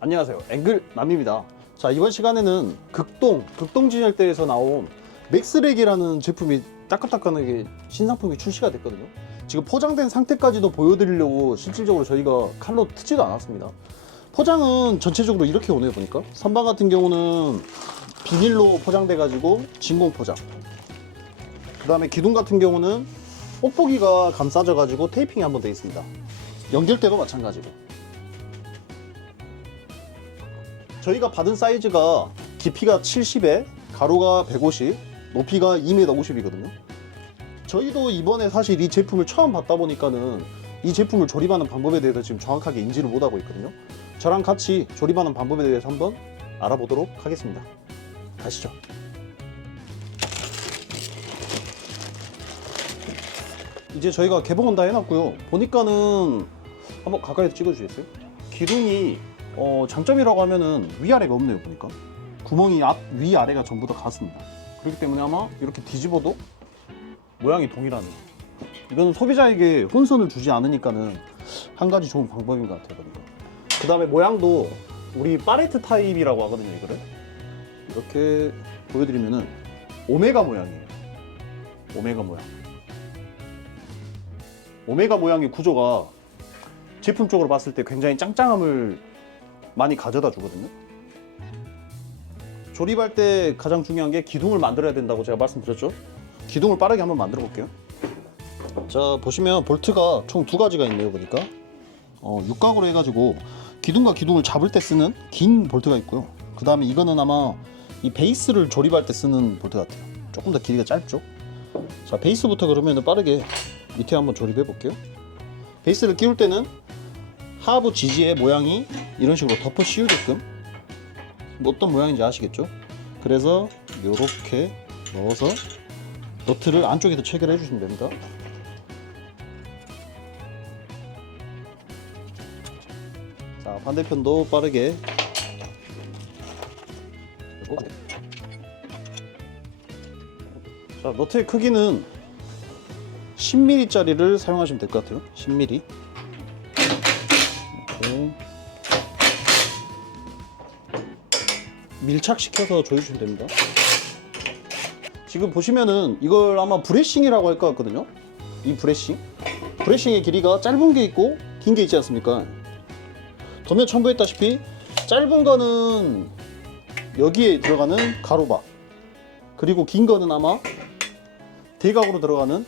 안녕하세요, 앵글남입니다. 자, 이번 시간에는 극동 진열대에서 나온 맥스렉이라는 제품이 따끈따끈하게 신상품이 출시가 됐거든요. 지금 포장된 상태까지도 보여드리려고 실질적으로 저희가 칼로 트지도 않았습니다. 포장은 전체적으로 이렇게 오네요. 보니까 선반 같은 경우는 비닐로 포장돼 가지고 진공 포장, 그 다음에 기둥 같은 경우는 뽁뽁이가 감싸져 가지고 테이핑이 한번 되어 있습니다. 연결대도 마찬가지고. 저희가 받은 사이즈가 깊이가 70에 가로가 150, 높이가 2m 50이거든요. 저희도 이번에 사실 이 제품을 처음 받다 보니까는 이 제품을 조립하는 방법에 대해서 지금 정확하게 인지를 못하고 있거든요. 저랑 같이 조립하는 방법에 대해서 한번 알아보도록 하겠습니다. 가시죠. 이제 저희가 개봉은 다 해놨고요. 보니까는 한번 가까이서 찍어주시겠어요? 기둥이 장점이라고 하면은 위아래가 없네요. 보니까 구멍이 위아래가 전부 다 같습니다. 그렇기 때문에 아마 이렇게 뒤집어도 모양이 동일하네. 이건 소비자에게 혼선을 주지 않으니까는 한 가지 좋은 방법인 것 같아요. 보니까. 그 다음에 모양도 우리 파레트 타입이라고 하거든요. 이거를 이렇게 보여드리면은 오메가 모양이에요. 오메가 모양. 오메가 모양의 구조가 제품 쪽으로 봤을 때 굉장히 짱짱함을 많이 가져다 주거든요. 조립할 때 가장 중요한 게 기둥을 만들어야 된다고 제가 말씀드렸죠. 기둥을 빠르게 한번 만들어 볼게요. 자, 보시면 볼트가 총 두 가지가 있네요. 보니까 육각으로 해가지고 기둥과 기둥을 잡을 때 쓰는 긴 볼트가 있고요. 그 다음에 이거는 아마 이 베이스를 조립할 때 쓰는 볼트 같아요. 조금 더 길이가 짧죠. 자, 베이스부터 그러면 빠르게 밑에 한번 조립해 볼게요. 베이스를 끼울 때는 하부 지지의 모양이 이런 식으로 덮어 씌우게끔, 어떤 모양인지 아시겠죠? 그래서 이렇게 넣어서 너트를 안쪽에도 체결해 주시면 됩니다. 자, 반대편도 빠르게. 자, 너트의 크기는 10mm 짜리를 사용하시면 될 것 같아요. 10mm. 이렇게 밀착시켜서 조여주시면 됩니다. 지금 보시면은 이걸 아마 브래싱이라고 할 것 같거든요. 이 브래싱의 길이가 짧은 게 있고 긴 게 있지 않습니까? 도면 첨부했다시피 짧은 거는 여기에 들어가는 가로바, 그리고 긴 거는 아마 대각으로 들어가는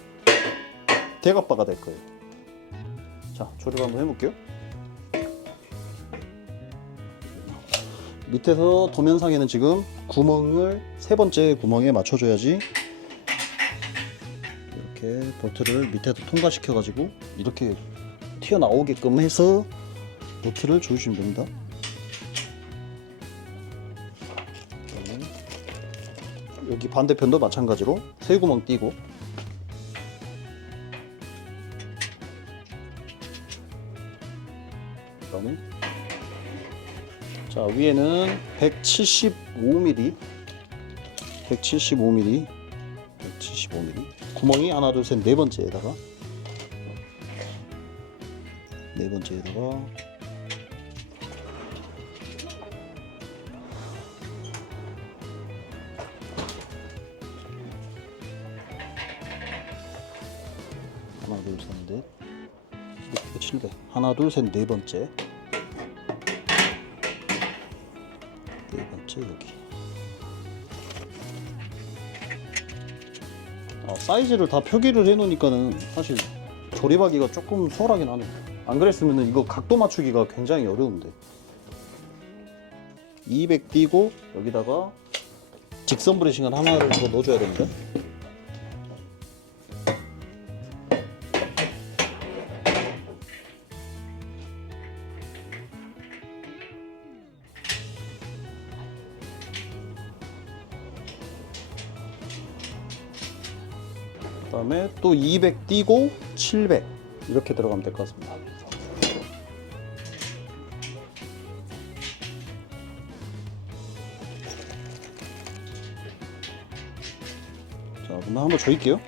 대각바가 될 거예요. 자, 조립 한번 해볼게요. 밑에서 도면상에는 지금 구멍을 세 번째 구멍에 맞춰줘야지 이렇게 볼트를 밑에서 통과시켜 가지고 이렇게 튀어나오게끔 해서 너트를 조여주시면 됩니다. 여기 반대편도 마찬가지로 세 구멍 띄고, 그다음에 자, 위에는 175mm 구멍이 하나 둘 셋 네 번째에다가 하나 둘 셋 넷, 700 하나 둘 셋 네 번째 여기. 사이즈를 다 표기를 해 놓으니까는 사실 조립하기가 조금 수월하긴 하네요. 안 그랬으면 이거 각도 맞추기가 굉장히 어려운데. 200 띄고 여기다가 직선 브레싱을 하나를 더 넣어줘야 됩니다. 그 다음에 또 200 띄고 700 이렇게 들어가면 될 것 같습니다. 자, 그럼 한번 조일게요.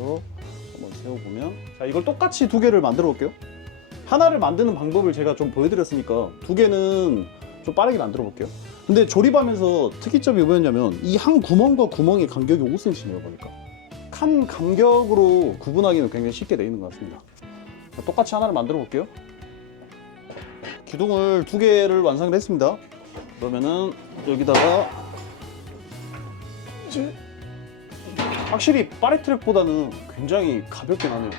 해서 한번 세워보면, 자, 이걸 똑같이 두 개를 만들어 볼게요. 하나를 만드는 방법을 제가 좀 보여드렸으니까 두 개는 좀 빠르게 만들어 볼게요. 근데 조립하면서 특이점이 뭐였냐면 이 한 구멍과 구멍의 간격이 5cm네요. 보니까 칸 간격으로 구분하기는 굉장히 쉽게 되어 있는 것 같습니다. 자, 똑같이 하나를 만들어 볼게요. 기둥을 두 개를 완성을 했습니다. 그러면은 여기다가 이제 확실히 파레트랙보다는 굉장히 가볍게 나네요.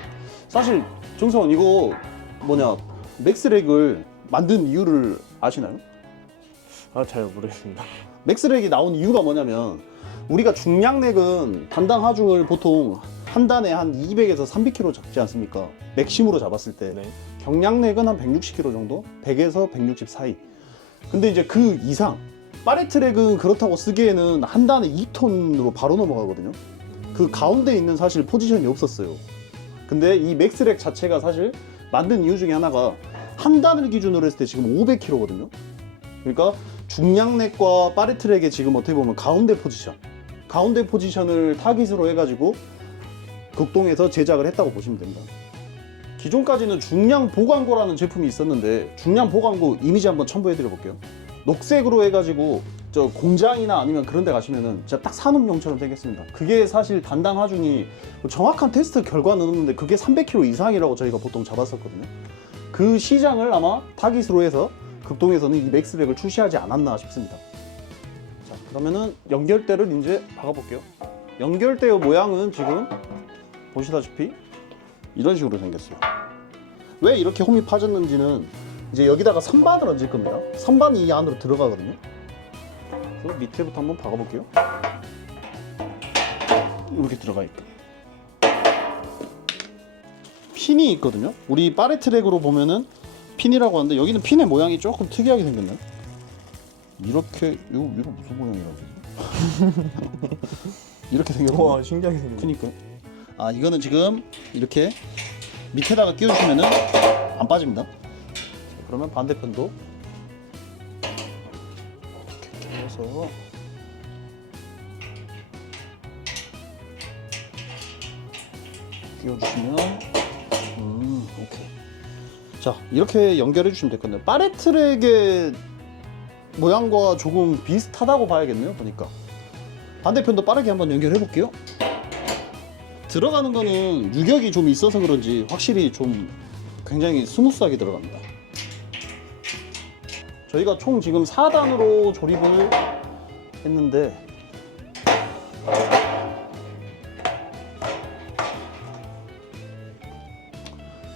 사실 정성원 이거 뭐냐 맥스렉을 만든 이유를 아시나요? 아, 잘 모르겠습니다. 맥스렉이 나온 이유가 뭐냐면 우리가 중량렉은 단당 하중을 보통 한 단에 한 200에서 300kg 잡지 않습니까? 맥심으로 잡았을 때. 네. 경량렉은 한 160kg 정도? 100에서 160 사이. 근데 이제 그 이상 파레트랙은 그렇다고 쓰기에는 한 단에 2톤으로 바로 넘어가거든요. 그 가운데 있는 사실 포지션이 없었어요. 근데 이 맥스렉 자체가 사실 만든 이유 중에 하나가 한 단을 기준으로 했을 때 지금 500kg거든요. 그러니까 중량렉과 파레트랙의 지금 어떻게 보면 가운데 포지션을 타깃으로 해가지고 극동에서 제작을 했다고 보시면 됩니다. 기존까지는 중량 보강고라는 제품이 있었는데 중량 보강고 이미지 한번 첨부해 드려 볼게요. 녹색으로 해가지고 저 공장이나 아니면 그런 데 가시면은 진짜 딱 산업용처럼 생겼습니다. 그게 사실 단당 하중이 정확한 테스트 결과는 없는데 그게 300kg 이상이라고 저희가 보통 잡았었거든요. 그 시장을 아마 타깃으로 해서 극동에서는 이 맥스렉을 출시하지 않았나 싶습니다. 자, 그러면은 연결대를 이제 박아볼게요. 연결대의 모양은 지금 보시다시피 이런 식으로 생겼어요. 왜 이렇게 홈이 파졌는지는 이제 여기다가 선반을 얹을 겁니다. 선반이 이 안으로 들어가거든요. 그래서 밑에부터 한번 박아볼게요. 이렇게 들어가 있고 핀이 있거든요. 우리 파레트랙으로 보면은 핀이라고 하는데 여기는 핀의 모양이 조금 특이하게 생겼네. 이렇게 이거 무슨 모양이라고 그러지? 이렇게 생겼고. 와, 신기하게 생겼네. 그니까. 아, 이거는 지금 이렇게 밑에다가 끼워주시면은 안 빠집니다. 자, 그러면 반대편도 이렇게 끼워서 끼워주시면 오케이. 자, 이렇게 연결해 주시면 될 건데 파레트랙의 모양과 조금 비슷하다고 봐야겠네요. 보니까 반대편도 빠르게 한번 연결해 볼게요. 들어가는 거는 유격이 좀 있어서 그런지 확실히 좀 굉장히 스무스하게 들어갑니다. 저희가 총 지금 4단으로 조립을 했는데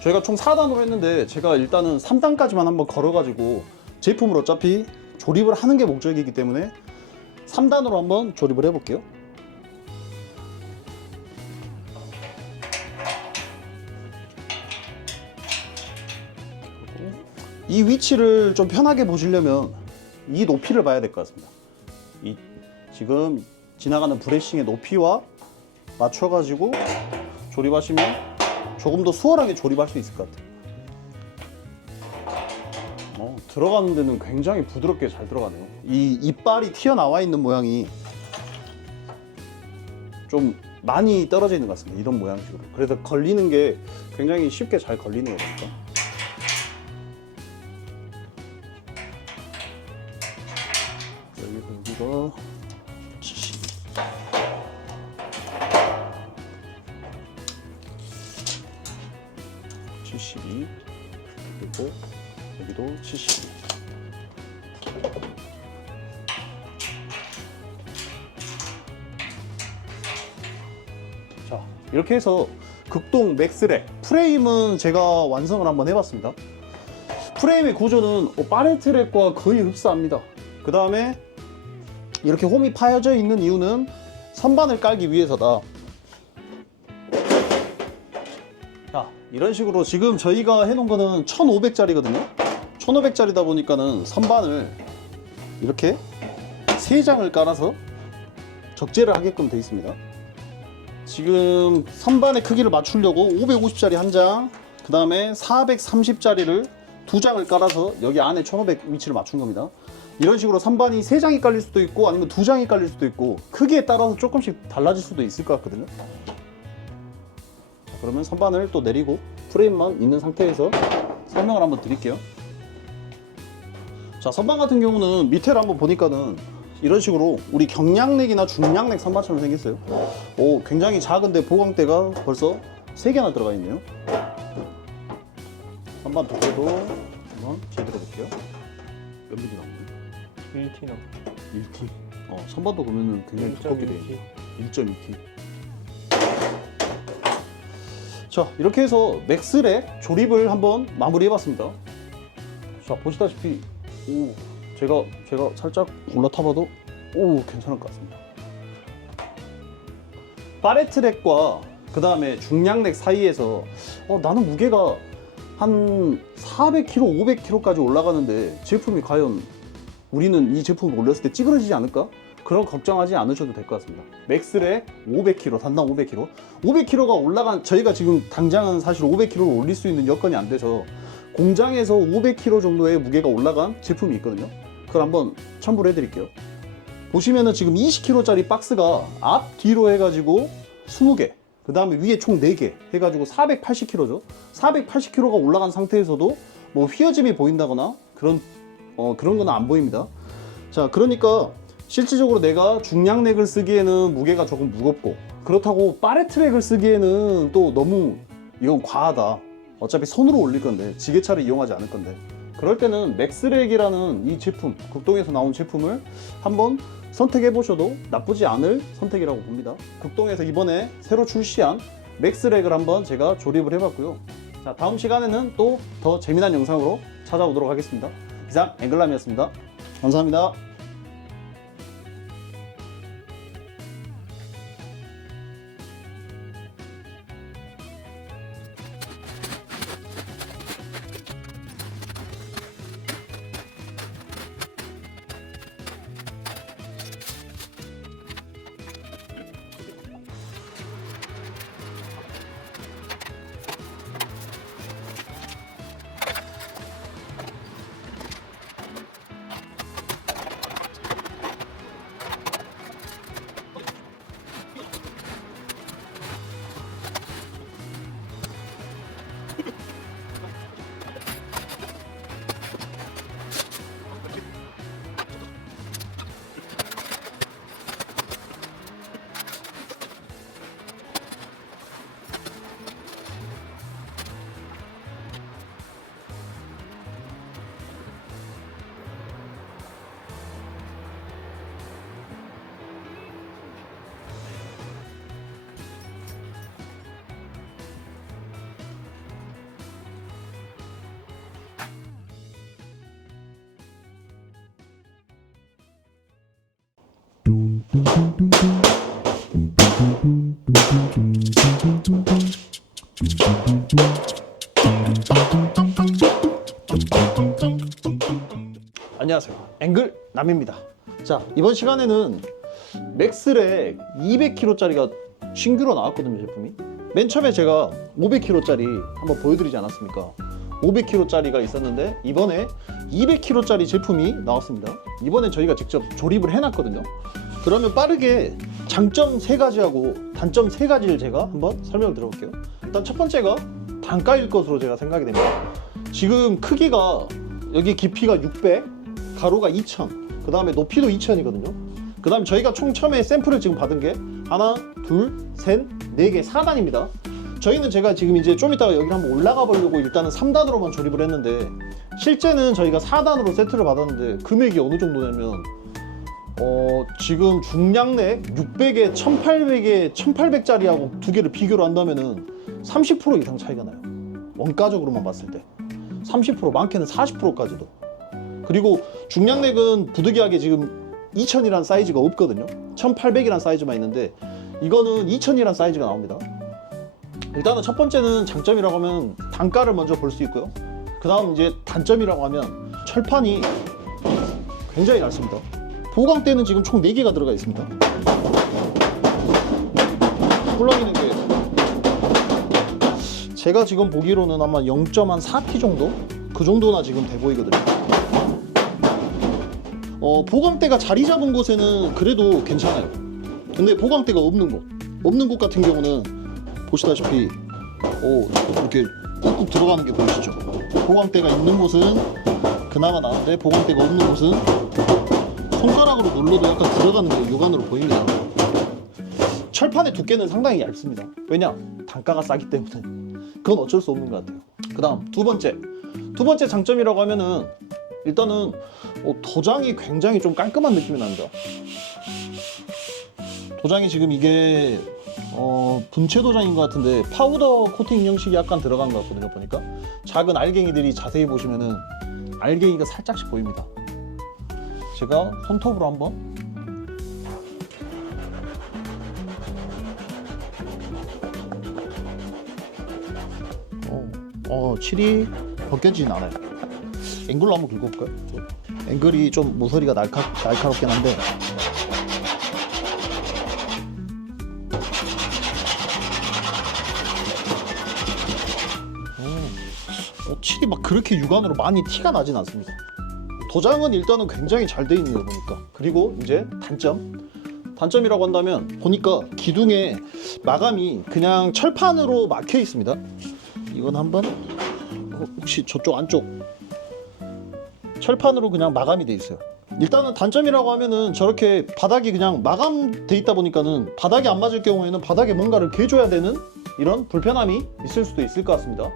저희가 총 4단으로 했는데 제가 일단은 3단까지만 한번 걸어가지고 제품을 어차피 조립을 하는 게 목적이기 때문에 3단으로 한번 조립을 해볼게요. 이 위치를 좀 편하게 보시려면 이 높이를 봐야 될 것 같습니다. 이 지금 지나가는 브레싱의 높이와 맞춰가지고 조립하시면 조금 더 수월하게 조립할 수 있을 것 같아요. 들어가는 데는 굉장히 부드럽게 잘 들어가네요. 이 이빨이 튀어나와 있는 모양이 좀 많이 떨어져 있는 것 같습니다. 이런 모양식으로. 그래서 걸리는 게 굉장히 쉽게 잘 걸리는 것 같아요. 여기가 70. 그리고 여기도 72. 자, 이렇게 해서 극동 맥스렉 프레임은 제가 완성을 한번 해봤습니다. 프레임의 구조는 파레트랙과 거의 흡사합니다. 그 다음에 이렇게 홈이 파여져 있는 이유는 선반을 깔기 위해서다. 자, 이런 식으로 지금 저희가 해놓은 거는 1500짜리거든요 1500짜리다 보니까는 선반을 이렇게 3장을 깔아서 적재를 하게끔 되어 있습니다. 지금 선반의 크기를 맞추려고 550짜리 한 장, 그 다음에 430짜리를 2장을 깔아서 여기 안에 1500 위치를 맞춘 겁니다. 이런 식으로 선반이 3장이 깔릴 수도 있고 아니면 2장이 깔릴 수도 있고 크기에 따라서 조금씩 달라질 수도 있을 것 같거든요. 그러면 선반을 또 내리고 프레임만 있는 상태에서 설명을 한번 드릴게요. 자, 선반 같은 경우는 밑에를 한번 보니까는 이런 식으로 우리 경량넥이나 중량넥 선반처럼 생겼어요. 오, 굉장히 작은데 보강대가 벌써 3개나 들어가 있네요. 선반 두께도 한번 재들어 볼게요. 몇 미리 나오나요? 1T 넘 1T. 선반도 보면은 굉장히 두껍게 돼요. 1.2T. 자, 이렇게 해서 맥스렉 조립을 한번 마무리해봤습니다. 자, 보시다시피 오, 제가 살짝 올라타봐도 오, 괜찮을 것 같습니다. 파레트랙과 그 다음에 중량넥 사이에서 나는 무게가 한 400kg, 500kg까지 올라가는데 제품이 과연 우리는 이 제품을 올렸을 때 찌그러지지 않을까? 그런 걱정하지 않으셔도 될 것 같습니다. 맥스렉 500kg, 단당 500kg. 500kg가 올라간, 저희가 지금 당장은 사실 500kg를 올릴 수 있는 여건이 안 돼서 공장에서 500kg 정도의 무게가 올라간 제품이 있거든요. 그걸 한번 첨부를 해드릴게요. 보시면은 지금 20kg짜리 박스가 앞, 뒤로 해가지고 20개, 그 다음에 위에 총 4개 해가지고 480kg죠. 480kg가 올라간 상태에서도 뭐 휘어짐이 보인다거나 그런 건 안 보입니다. 자, 그러니까 실질적으로 내가 중량넥을 쓰기에는 무게가 조금 무겁고, 그렇다고 파레트랙을 쓰기에는 또 너무 이건 과하다. 어차피 손으로 올릴 건데 지게차를 이용하지 않을 건데, 그럴 때는 맥스렉이라는 이 제품, 극동에서 나온 제품을 한번 선택해 보셔도 나쁘지 않을 선택이라고 봅니다. 극동에서 이번에 새로 출시한 맥스렉을 한번 제가 조립을 해봤고요. 자, 다음 시간에는 또 더 재미난 영상으로 찾아오도록 하겠습니다. 이상 앵글람이었습니다. 감사합니다. 안녕하세요, 앵글남입니다. 자, 이번 시간에는 맥스렉 200kg짜리가 신규로 나왔거든요. 제품이 맨 처음에 제가 500kg짜리 한번 보여드리지 않았습니까? 500kg짜리가 있었는데 이번에 200kg짜리 제품이 나왔습니다. 이번에 저희가 직접 조립을 해놨거든요. 그러면 빠르게 장점 3가지하고 단점 3가지를 제가 한번 설명을 드려볼게요. 일단 첫 번째가 단가일 것으로 제가 생각이 됩니다. 지금 크기가 여기 깊이가 600, 가로가 2000, 그 다음에 높이도 2000이거든요. 그 다음에 저희가 총 처음에 샘플을 지금 받은 게 하나, 둘, 셋, 4개, 4단입니다. 저희는 제가 지금 이제 좀 이따가 여기 한번 올라가 보려고 일단은 3단으로만 조립을 했는데, 실제는 저희가 4단으로 세트를 받았는데 금액이 어느 정도냐면 지금 중량넥 600에 1800에 1800짜리하고 두 개를 비교를 한다면은 30% 이상 차이가 나요. 원가적으로만 봤을 때 30%, 많게는 40%까지도. 그리고 중량넥은 부득이하게 지금 2000이란 사이즈가 없거든요. 1800이란 사이즈만 있는데 이거는 2000이란 사이즈가 나옵니다. 일단은 첫 번째는 장점이라고 하면 단가를 먼저 볼 수 있고요. 그 다음 이제 단점이라고 하면 철판이 굉장히 얇습니다. 보강대는 지금 총 4개가 들어가 있습니다. 꿀렁이는 게 제가 지금 보기로는 아마 0.4T 정도? 그 정도나 지금 돼 보이거든요. 보강대가 자리 잡은 곳에는 그래도 괜찮아요. 근데 보강대가 없는 곳 같은 경우는 보시다시피 오, 이렇게 꾹꾹 들어가는 게 보이시죠? 보강대가 있는 곳은 그나마 나은데 보강대가 없는 곳은 손가락으로 눌러도 약간 들어가는 게 육안으로 보입니다. 철판의 두께는 상당히 얇습니다. 왜냐? 단가가 싸기 때문에. 그건 어쩔 수 없는 것 같아요. 그 다음 두 번째 장점이라고 하면은 일단은 도장이 굉장히 좀 깔끔한 느낌이 납니다. 도장이 지금 이게 분체 도장인 것 같은데 파우더 코팅 형식이 약간 들어간 것 같거든요. 보니까 작은 알갱이들이 자세히 보시면은 알갱이가 살짝씩 보입니다. 제가 손톱으로 한번 칠이 벗겨지진 않아요. 앵글로 한번 긁어볼까요? 앵글이 좀 모서리가 날카롭긴 한데 칠이 막 그렇게 육안으로 많이 티가 나진 않습니다. 도장은 일단은 굉장히 잘 돼 있네요 보니까. 그리고 이제 단점이라고 한다면 보니까 기둥에 마감이 그냥 철판으로 막혀 있습니다. 이건 한번 혹시 저쪽 안쪽 철판으로 그냥 마감이 돼 있어요. 일단은 단점이라고 하면은 저렇게 바닥이 그냥 마감돼 있다 보니까는 바닥이 안 맞을 경우에는 바닥에 뭔가를 개줘야 되는 이런 불편함이 있을 수도 있을 것 같습니다.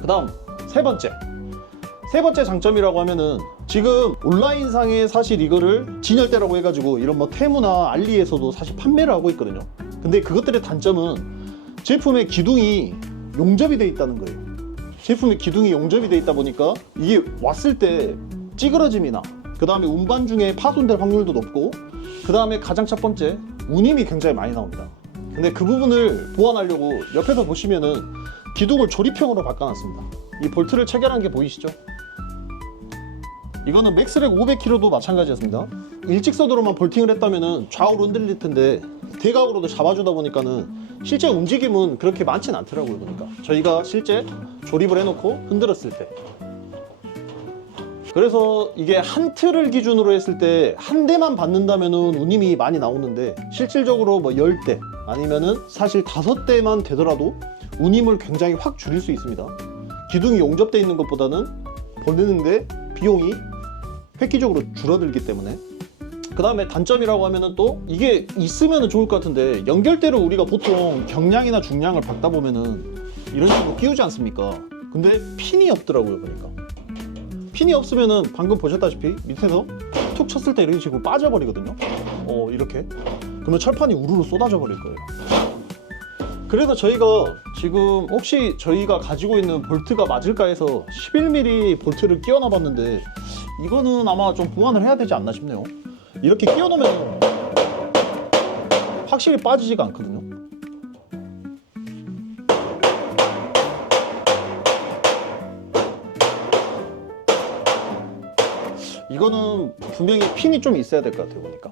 그 다음 세 번째 장점이라고 하면은 지금 온라인상에 사실 이거를 진열대라고 해가지고 이런 뭐 테무나 알리에서도 사실 판매를 하고 있거든요. 근데 그것들의 단점은 제품의 기둥이 용접이 돼 있다는 거예요. 제품의 기둥이 용접이 돼 있다 보니까 이게 왔을 때 찌그러짐이나 그 다음에 운반 중에 파손될 확률도 높고 그 다음에 가장 첫 번째 운임이 굉장히 많이 나옵니다. 근데 그 부분을 보완하려고 옆에서 보시면은 기둥을 조립형으로 바꿔놨습니다. 이 볼트를 체결한 게 보이시죠? 이거는 맥스렉 500kg도 마찬가지였습니다. 일직선으로만 볼팅을 했다면은 좌우로 흔들릴 텐데 대각으로도 잡아주다 보니까는 실제 움직임은 그렇게 많진 않더라고요. 보니까 저희가 실제 조립을 해놓고 흔들었을 때, 그래서 이게 한 틀을 기준으로 했을 때 한 대만 받는다면은 운임이 많이 나오는데 실질적으로 뭐 10대 아니면은 사실 5대만 되더라도 운임을 굉장히 확 줄일 수 있습니다. 기둥이 용접되어 있는 것보다는 보내는데 비용이 획기적으로 줄어들기 때문에. 그 다음에 단점이라고 하면은 또 이게 있으면 좋을 것 같은데 연결대를 우리가 보통 경량이나 중량을 박다 보면은 이런 식으로 끼우지 않습니까? 근데 핀이 없더라고요. 보니까 핀이 없으면은 방금 보셨다시피 밑에서 툭 쳤을 때 이런 식으로 빠져버리거든요. 이렇게 그러면 철판이 우르르 쏟아져 버릴 거예요. 그래서 저희가 지금 혹시 저희가 가지고 있는 볼트가 맞을까 해서 11mm 볼트를 끼워 놔봤는데 이거는 아마 좀 보완을 해야 되지 않나 싶네요. 이렇게 끼워 놓으면 확실히 빠지지가 않거든요. 이거는 분명히 핀이 좀 있어야 될 것 같아요. 보니까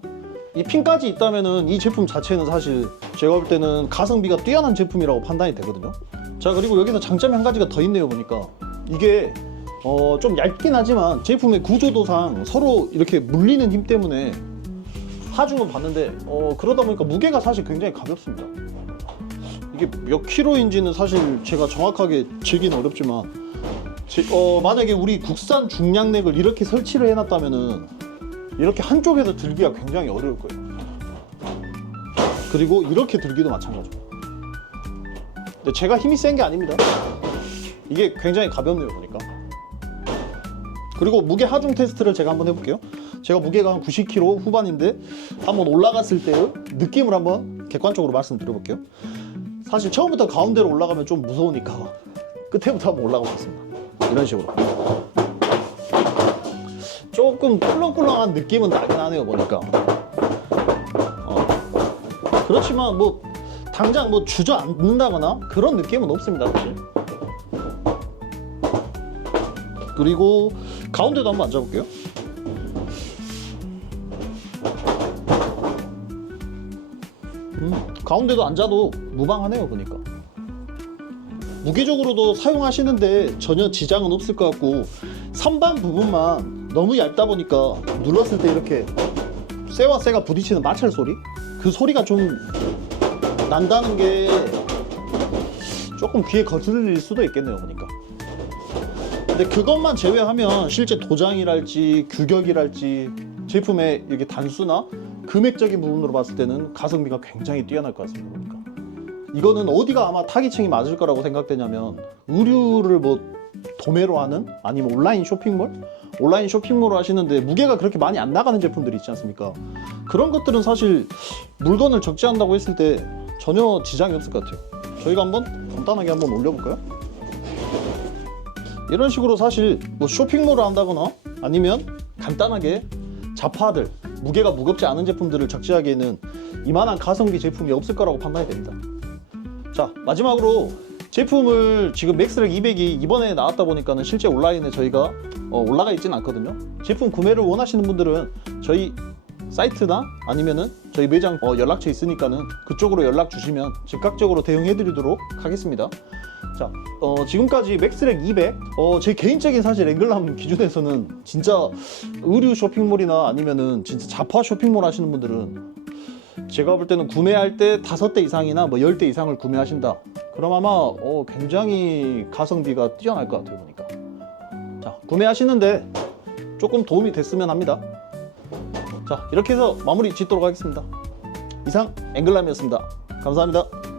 이 핀까지 있다면은 이 제품 자체는 사실 제가 볼 때는 가성비가 뛰어난 제품이라고 판단이 되거든요. 자, 그리고 여기서 장점이 한 가지가 더 있네요. 보니까 이게 좀 얇긴 하지만 제품의 구조도상 서로 이렇게 물리는 힘 때문에 하중은 봤는데 그러다 보니까 무게가 사실 굉장히 가볍습니다. 이게 몇 킬로인지는 사실 제가 정확하게 재기는 어렵지만 만약에 우리 국산 중량렉을 이렇게 설치를 해놨다면은 이렇게 한쪽에서 들기가 굉장히 어려울 거예요. 그리고 이렇게 들기도 마찬가지고. 근데 제가 힘이 센 게 아닙니다. 이게 굉장히 가볍네요. 보니까. 그리고 무게 하중 테스트를 제가 한번 해볼게요. 제가 무게가 한 90kg 후반인데 한번 올라갔을 때의 느낌을 한번 객관적으로 말씀드려볼게요. 사실 처음부터 가운데로 올라가면 좀 무서우니까 끝에부터 한번 올라가 보겠습니다. 이런 식으로 조금 꿀렁꿀렁한 느낌은 나긴 하네요. 보니까 그렇지만 뭐 당장 뭐 주저앉는다거나 그런 느낌은 없습니다. 사실. 그리고 가운데도 한번 앉아볼게요. 가운데도 앉아도 무방하네요. 보니까 무게적으로도 사용하시는데 전혀 지장은 없을 것 같고 선반 부분만 너무 얇다 보니까 눌렀을 때 이렇게 쇠와 쇠가 부딪히는 마찰 소리? 그 소리가 좀 난다는 게 조금 귀에 거슬릴 수도 있겠네요 보니까. 근데 그것만 제외하면 실제 도장이랄지 규격이랄지 제품의 이게 단수나 금액적인 부분으로 봤을 때는 가성비가 굉장히 뛰어날 것 같습니다 보니까. 이거는 어디가 아마 타깃층이 맞을 거라고 생각되냐면 의류를 뭐 도매로 하는 아니면 온라인 쇼핑몰을 하시는데 무게가 그렇게 많이 안 나가는 제품들이 있지 않습니까? 그런 것들은 사실 물건을 적재한다고 했을 때 전혀 지장이 없을 것 같아요. 저희가 한번 간단하게 한번 올려볼까요? 이런 식으로 사실 뭐 쇼핑몰을 한다거나 아니면 간단하게 잡화들, 무게가 무겁지 않은 제품들을 적재하기에는 이만한 가성비 제품이 없을 거라고 판단이 됩니다. 자, 마지막으로 제품을 지금 맥스랙 200이 이번에 나왔다 보니까는 실제 온라인에 저희가 올라가 있지는 않거든요. 제품 구매를 원하시는 분들은 저희 사이트나 아니면은 저희 매장 연락처 있으니까는 그쪽으로 연락 주시면 즉각적으로 대응해 드리도록 하겠습니다. 자, 지금까지 맥스랙 200 제 개인적인 사실 앵글람 기준에서는 진짜 의류 쇼핑몰이나 아니면은 진짜 잡화 쇼핑몰 하시는 분들은 제가 볼 때는 구매할 때 5대 이상이나 뭐 10대 이상을 구매하신다. 그럼 아마 굉장히 가성비가 뛰어날 것 같아요 보니까. 자, 구매하시는데 조금 도움이 됐으면 합니다. 자, 이렇게 해서 마무리 짓도록 하겠습니다. 이상 앵글람이었습니다. 감사합니다.